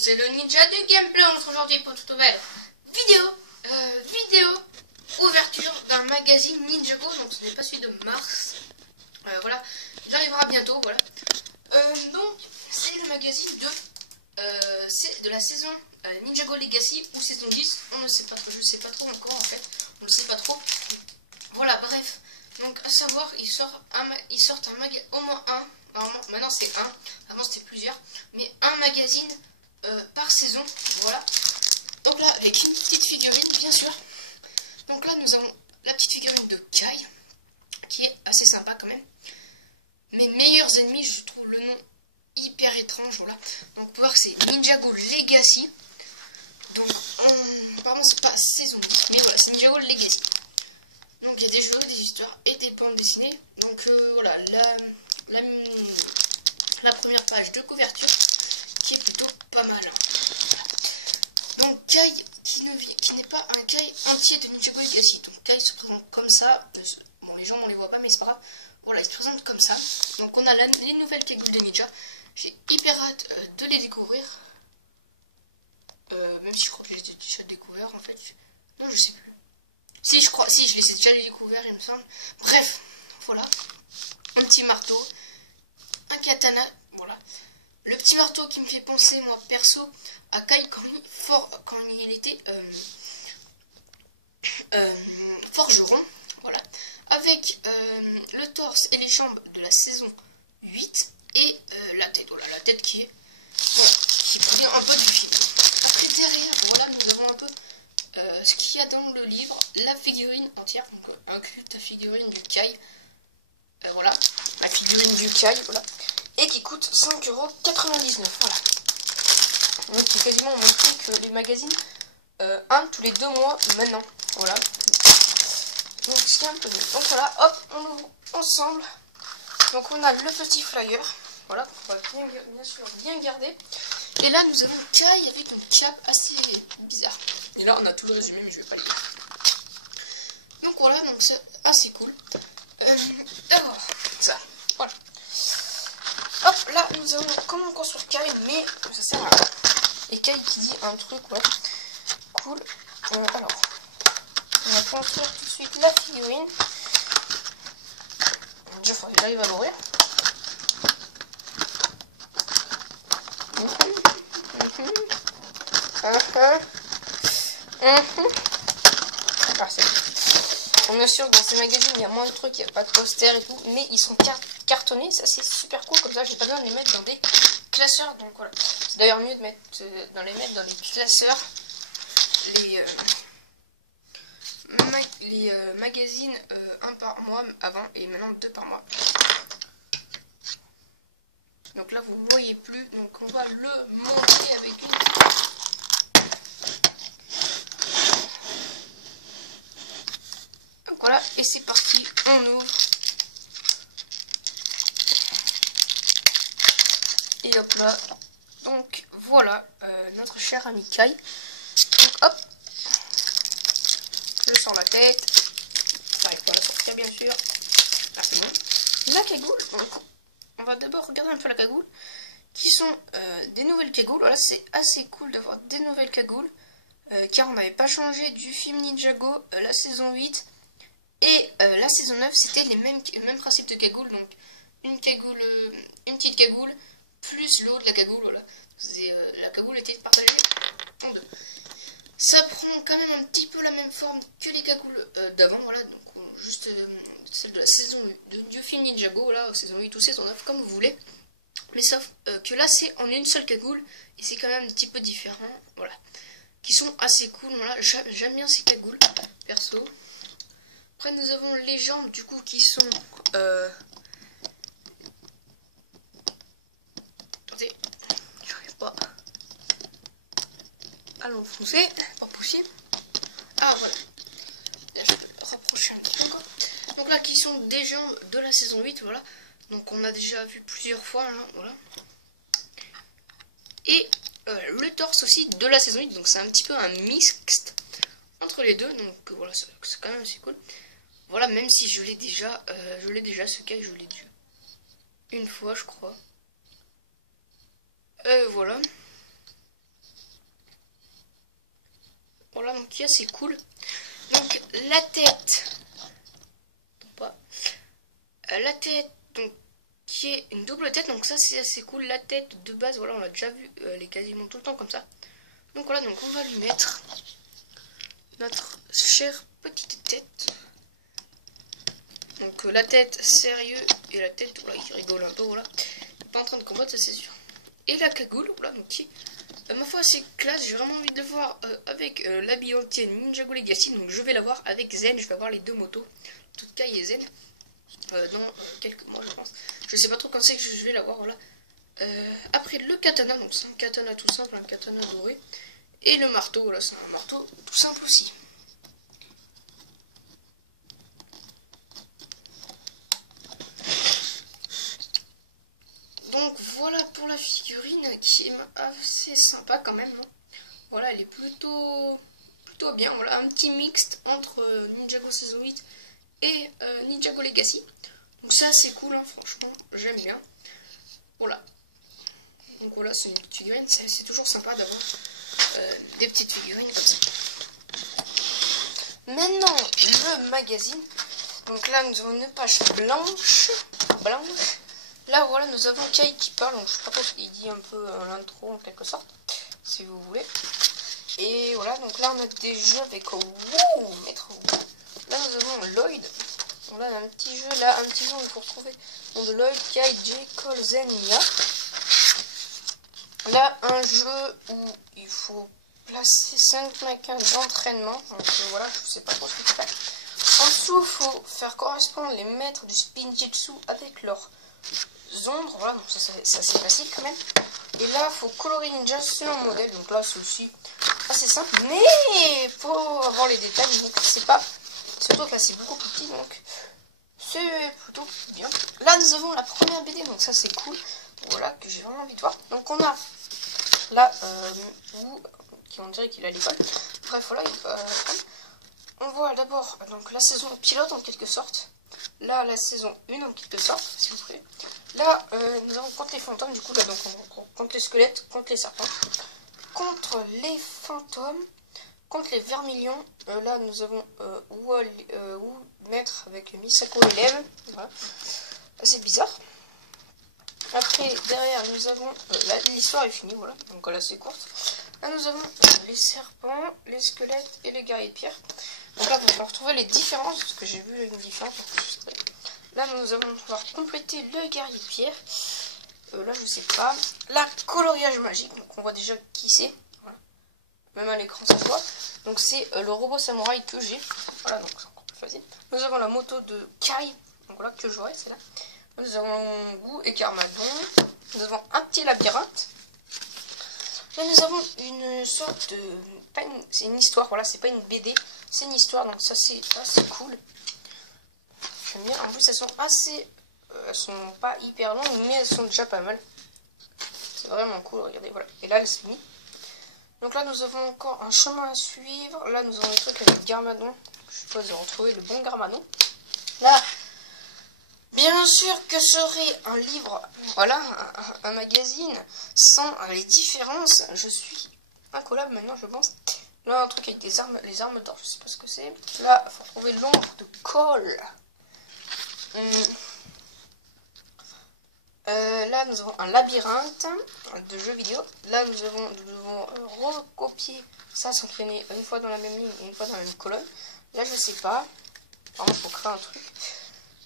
c'est le ninja du gameplay. On se retrouve aujourd'hui pour une toute nouvelle vidéo ouverture d'un magazine Ninjago. Donc ce n'est pas celui de mars. Voilà, il arrivera bientôt. Voilà. Donc c'est le magazine de la saison Ninjago Legacy ou saison 10. On ne sait pas trop, je sais pas trop encore en fait. On ne sait pas trop. Voilà, bref. Donc à savoir, ils sortent un magazine, au moins un. Maintenant c'est un. Avant c'était plusieurs, mais un magazine par saison. Voilà. Donc là, avec une petite figurine, bien sûr. Donc là, nous avons la petite figurine de Kai, qui est assez sympa quand même. Mes meilleurs ennemis, je trouve le nom hyper étrange. Voilà. Donc, pour voir, c'est Ninjago Legacy. Donc, pardon, c'est pas saison 10, mais voilà, c'est Ninjago Legacy. Donc, il y a des jeux, des histoires et des bandes dessinées. Donc, voilà, la première page de couverture qui est plutôt pas mal. Donc Kai qui n'est pas un Kai entier de Ninjago Legacy. Donc Kai se présente comme ça. Bon, les gens on les voit pas, mais c'est pas grave. Voilà, il se présente comme ça. Donc on a les nouvelles cagoules de ninja. J'ai hyper hâte de les découvrir. Même si je crois que je les ai déjà découverts en fait. Non, je sais plus. Si, je crois, si, je les ai déjà découverts, il me semble. Bref, voilà. Un petit marteau. Un katana, voilà. Le petit marteau qui me fait penser, moi, perso, à Kai quand il était forgeron. Voilà. Avec le torse et les jambes de la saison 8 et la tête. Voilà, la tête qui est voilà, qui pris un peu du fil. Après, derrière, voilà, nous avons un peu ce qu'il y a dans le livre. La figurine entière, donc inclus ta figurine du Kai. Voilà, la figurine du Kai, voilà. Et qui coûte 5,99 €. Voilà. Donc c'est quasiment au même prix que les magazines. Un tous les 2 mois maintenant. Voilà. Donc c'est un peu mieux. Donc voilà, hop, on ouvre ensemble. Donc on a le petit flyer. Voilà, on va bien sûr bien garder. Et là nous avons Kai avec une cape assez bizarre. Et là on a tout le résumé, mais je vais pas le lire. Donc voilà, donc c'est assez cool. D'abord, ça. Voilà. Hop, là, nous avons comment construire Kai, mais ça sert à rien. Et Kai qui dit un truc, ouais, cool. Alors, on va construire tout de suite la figurine. Déjà, là, il va l'ouvrir. Ah, c'est bon. Bien sûr que dans ces magazines, il y a moins de trucs, il n'y a pas de posters et tout, mais ils sont cartonnés, ça c'est super cool, comme ça j'ai pas besoin de les mettre dans des classeurs. Donc voilà, c'est d'ailleurs mieux de mettre dans les classeurs les magazines un par mois avant et maintenant 2 par mois. Donc là vous ne voyez plus, donc on va le monter avec une... Donc voilà, et c'est parti, on ouvre. Et hop là, donc voilà notre cher ami Kai. Donc hop, je sors la tête, j'arrive pas à la sortir bien sûr. Ah c'est bon. La cagoule, donc on va d'abord regarder un peu la cagoule, qui sont des nouvelles cagoules. Voilà, c'est assez cool d'avoir des nouvelles cagoules, car on n'avait pas changé du film Ninjago, la saison 8 et la saison 9, c'était les mêmes principes de cagoule, donc une petite cagoule, plus l'autre, la cagoule, voilà. La cagoule était partagée en deux. Ça prend quand même un petit peu la même forme que les cagoules d'avant, voilà. Donc juste celle de la saison du film Ninjago, voilà, saison 8 ou saison 9, comme vous voulez. Mais sauf que là, c'est en une seule cagoule, et c'est quand même un petit peu différent, voilà. Qui sont assez cool, voilà. J'aime bien ces cagoules, perso. Après, nous avons les jambes, du coup, qui sont... Attendez, j'arrive pas à l'enfoncer, pas possible. Ah, voilà. Là, je peux le rapprocher un petit peu encore. Donc là, qui sont des jambes de la saison 8, voilà. Donc on a déjà vu plusieurs fois, hein, voilà. Et le torse aussi de la saison 8, donc c'est un petit peu un mixte entre les deux, donc voilà, c'est quand même assez cool. Voilà, même si je l'ai déjà, ce Kai, je l'ai déjà une fois, je crois. Voilà. qui est assez cool. Donc la tête, la tête donc qui est une double tête, donc ça c'est assez cool. La tête de base, voilà, on l'a déjà vu, elle est quasiment tout le temps comme ça. Donc voilà, donc on va lui mettre notre chère petite tête. Donc la tête sérieux et la tête, voilà, il rigole un peu, voilà. Il est pas en train de combattre, ça c'est sûr. Et la cagoule, voilà, donc qui ma foi c'est classe, j'ai vraiment envie de le voir avec l'habit entier Ninjago Legacy. Donc je vais l'avoir avec Zen, je vais avoir les deux motos, toute Kai et Zen, dans quelques mois je pense. Je sais pas trop quand c'est que je vais l'avoir, voilà. Après le katana, donc c'est un katana tout simple, un katana doré. Et le marteau, voilà, c'est un marteau tout simple aussi. Donc voilà pour la figurine qui est assez sympa quand même. Hein. Voilà, elle est plutôt bien. Voilà, un petit mixte entre Ninjago saison 8 et Ninjago Legacy. Donc ça c'est cool, hein, franchement, j'aime bien. Voilà. Donc voilà, c'est une petite figurine. C'est toujours sympa d'avoir des petites figurines comme ça. Maintenant, le magazine. Donc là, nous avons une page blanche. Là, voilà, nous avons Kai qui parle. Donc je sais pas trop ce qu'il dit un peu l'intro en quelque sorte, si vous voulez. Et voilà, donc là, on a des jeux avec Maître Wu. Là, nous avons Lloyd. Donc là, on a un petit jeu là, un petit jeu où il faut retrouver le nom de Lloyd, Kai, Jay, Cole, Zen, Nia. Là, un jeu où il faut placer 5 mannequins d'entraînement. Donc voilà, je sais pas trop ce que c'est. En dessous, il faut faire correspondre les maîtres du Spinjitzu avec leurs ombres. Voilà, donc ça c'est facile quand même. Et là, il faut colorier ninja selon le modèle. Donc là, celui-ci, assez simple. Mais pour avoir les détails, donc c'est pas. Surtout que là, c'est beaucoup plus petit. Donc c'est plutôt bien. Là, nous avons la première BD. Donc ça, c'est cool. Voilà, que j'ai vraiment envie de voir. Donc on a là, qui on dirait qu'il est à l'école. Bref, voilà, il va prendre. On voit d'abord donc la saison pilote en quelque sorte. Là, la saison 1 en quelque sorte, si vous voulez. Là, nous avons contre les fantômes, du coup, là, donc on contre les squelettes, contre les serpents, contre les fantômes, contre les vermilions. Là, nous avons Wu maître avec Misako élève. Voilà. C'est bizarre. Après, derrière, nous avons l'histoire est finie, voilà. Donc là, c'est courte. Là, nous avons les serpents, les squelettes et les guerriers de pierre. Donc là, on va retrouver les différences, parce que j'ai vu une différence. Là, nous allons pouvoir compléter le guerrier de pierre. Là, je sais pas. La coloriage magique, donc on voit déjà qui c'est. Voilà. Même à l'écran, ça se voit. Donc c'est le robot samouraï que j'ai. Voilà, donc c'est encore plus facile. Nous avons la moto de Kai, donc voilà, que j'aurai, c'est là. Nous avons Wu et Garmadon. Nous avons un petit labyrinthe. Là, nous avons une sorte de... C'est une histoire, voilà, c'est pas une BD. C'est une histoire, donc ça c'est assez cool. J'aime bien. En plus, elles sont assez... elles sont pas hyper longues, mais elles sont déjà pas mal. C'est vraiment cool, regardez, voilà. Et là, elle se finit. Donc là, nous avons encore un chemin à suivre. Là, nous avons un truc avec Garmadon. Je suppose de retrouver le bon Garmadon. Là... Bien sûr que serait un livre, voilà, un magazine, sans les différences. Je suis incollable maintenant, je pense. Là, un truc avec des armes, les armes d'or, je sais pas ce que c'est. Là, il faut trouver l'ombre de Cole. Là, nous avons un labyrinthe de jeux vidéo. Là, nous devons recopier ça, s'entraîner une fois dans la même ligne et une fois dans la même colonne. Là, je sais pas. Par contre, il faut créer un truc.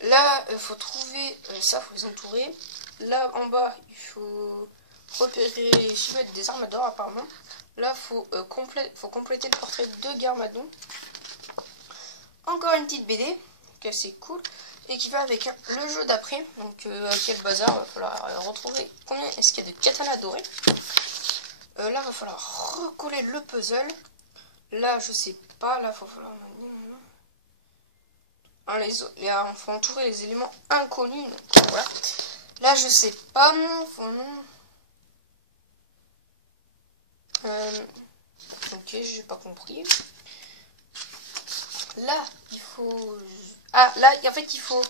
Là, il faut trouver ça, il faut les entourer. Là, en bas, il faut repérer, mettre des armes d'or apparemment. Là, il faut compléter le portrait de Garmadon. Encore une petite BD, qui est assez cool. Et qui va avec le jeu d'après. Donc, quel bazar, il va falloir retrouver combien est-ce qu'il y a de katana doré. Là, il va falloir recoller le puzzle. Là, je sais pas, là, il va falloir... il faut entourer les éléments inconnus. Donc, voilà. Là, je sais pas. Ok, j'ai pas compris. Là, il faut... Ah, là, en fait, il faut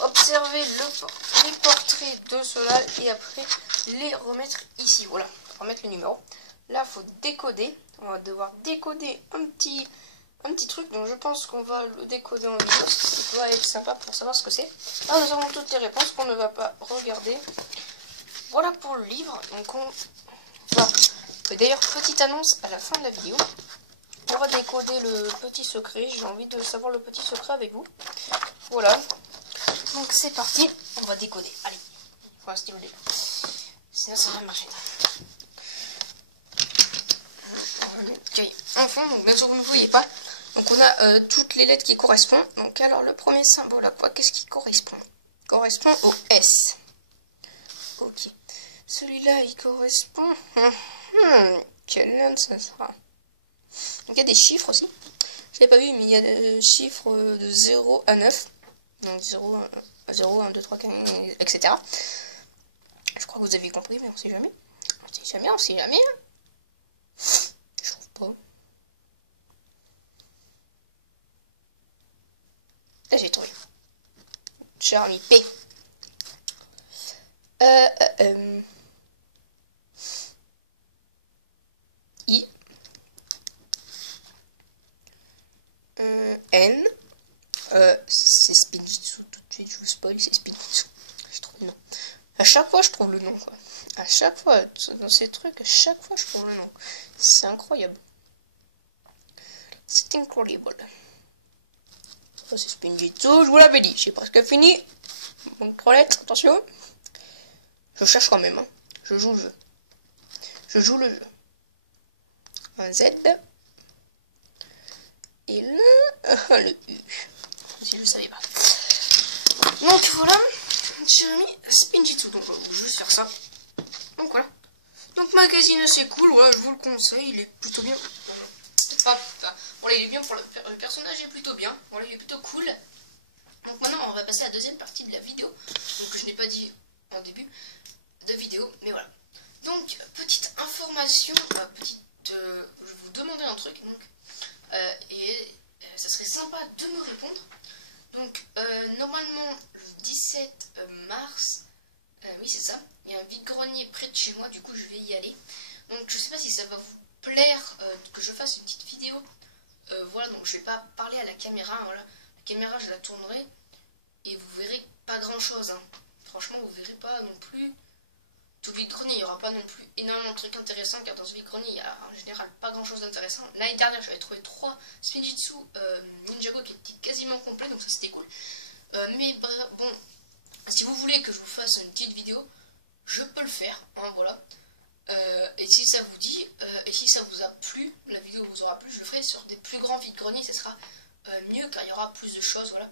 observer les portraits de ceux-là et après les remettre ici. Voilà, remettre le numéro. là, faut décoder. On va devoir décoder un petit truc. Donc, je pense qu'on va le décoder en vidéo. Ça va être sympa pour savoir ce que c'est. Là, nous avons toutes les réponses qu'on ne va pas regarder. Voilà pour le livre. Donc, on va... D'ailleurs, petite annonce à la fin de la vidéo. On va décoder le petit secret. J'ai envie de savoir le petit secret avec vous. Voilà. Donc, c'est parti. On va décoder. Allez. Il faut un stylo déjà. Sinon, ça va marcher. Okay. Enfin, donc bien sûr vous ne voyez pas. Donc on a toutes les lettres qui correspondent. Donc alors le premier symbole à quoi? Qu'est-ce qui correspond? Il correspond au S. Ok. Celui-là il correspond. Quelle lettre ça sera? Donc il y a des chiffres aussi. Je l'ai pas vu mais il y a des chiffres de 0 à 9. Donc 0, 1, 2, 3, 4, etc. Je crois que vous avez compris mais on sait jamais. On sait jamais, on sait jamais. Je trouve pas. Là j'ai trouvé. Charlie P. I. N. C'est Spinjitzu tout de suite, je vous spoil, c'est Spinjitzu. Je trouve le nom. À chaque fois je trouve le nom quoi. À chaque fois, dans ces trucs, à chaque fois je trouve le nom. C'est incroyable. C'est incroyable. Ça c'est Spinjitzu, je vous l'avais dit, j'ai presque fini. Mon crolette, attention. Je cherche quand même, hein. Je joue le jeu. Je joue le jeu. Un Z. Et le U. Si je savais pas. Donc voilà, j'ai mis Spinjitzu, donc on va juste faire ça. Donc voilà. Donc magazine c'est cool, ouais, je vous le conseille, il est plutôt bien. Voilà, il est bien pour le personnage est plutôt bien. Voilà, il est plutôt cool. Donc maintenant on va passer à la deuxième partie de la vidéo. Donc je n'ai pas dit en début de vidéo, mais voilà. Donc petite information, je vais vous demander un truc, donc ça serait sympa de me répondre. Donc normalement le 17 mars, oui c'est ça, il y a un vide-grenier près de chez moi, du coup je vais y aller. Donc je sais pas si ça va vous plaire que je fasse une petite vidéo. Voilà, donc je vais pas parler à la caméra, voilà. La caméra je la tournerai et vous verrez pas grand chose, hein. Franchement vous verrez pas non plus tout le vide-grenier, il n'y aura pas non plus énormément de trucs intéressants car dans ce vide-grenier il y a en général pas grand chose d'intéressant. L'année dernière j'avais trouvé 3 Spinjitzu Ninjago qui étaient quasiment complets, donc ça c'était cool. Mais bon, si vous voulez que je vous fasse une petite vidéo, je peux le faire, hein, voilà. Et si ça vous dit, et si ça vous a plu, la vidéo vous aura plu, je le ferai sur des plus grands vide-greniers, ça sera mieux car il y aura plus de choses, voilà.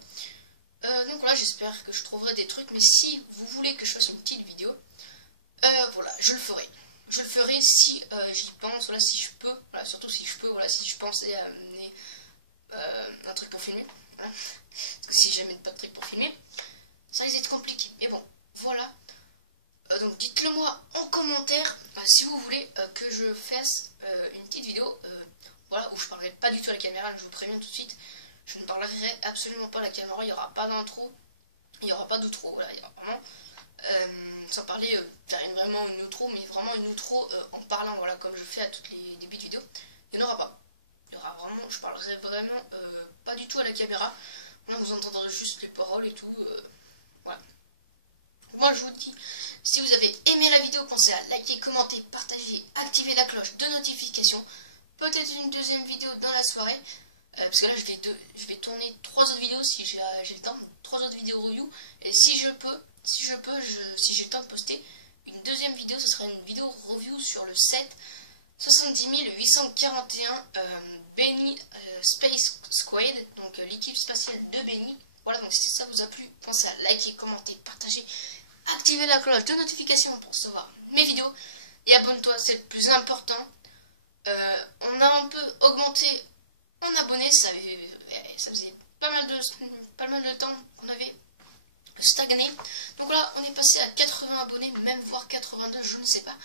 Donc voilà, j'espère que je trouverai des trucs, mais si vous voulez que je fasse une petite vidéo, voilà, je le ferai. Je le ferai si j'y pense, voilà, si je peux, voilà, surtout si je peux, voilà, si je pensais à amener un truc pour filmer, voilà. Parce que si j'amène pas de truc pour filmer, ça risque d'être compliqué. Mais bon, voilà. Donc dites-le moi en commentaire si vous voulez que je fasse une petite vidéo voilà, où je parlerai pas du tout à la caméra, je vous préviens tout de suite. Je ne parlerai absolument pas à la caméra, il n'y aura pas d'intro, il n'y aura pas d'outro, voilà, il y aura vraiment, sans parler, faire vraiment une outro, mais vraiment une outro en parlant, voilà, comme je fais à toutes les débuts de vidéo, il n'y en aura pas. Il y aura vraiment, je parlerai vraiment pas du tout à la caméra, là vous entendrez juste les paroles et tout, voilà. Moi je vous dis, si vous avez aimé la vidéo, pensez à liker, commenter, partager, activer la cloche de notification. Peut-être une deuxième vidéo dans la soirée. Parce que là je vais tourner 3 autres vidéos si j'ai le temps. 3 autres vidéos review. Et si j'ai le temps de poster une deuxième vidéo, ce sera une vidéo review sur le set 70 841 Benny Space Squad. Donc l'équipe spatiale de Benny. Voilà, donc si ça vous a plu, pensez à liker, commenter, partager. Activez la cloche de notification pour recevoir mes vidéos et abonne-toi, c'est le plus important. On a un peu augmenté en abonnés, ça faisait pas mal de temps qu'on avait stagné. Donc là, on est passé à 80 abonnés, même voire 82, je ne sais pas.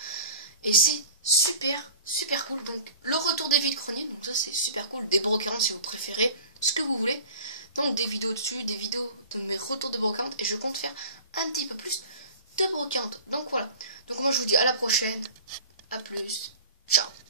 Et c'est super cool. Donc le retour des vide-greniers, donc ça c'est super cool. Des brocantes si vous préférez, ce que vous voulez. Donc des vidéos dessus, des vidéos de mes retours de brocantes. Et je compte faire un petit peu plus de brocantes. Donc voilà. Donc moi je vous dis à la prochaine. À plus. Ciao.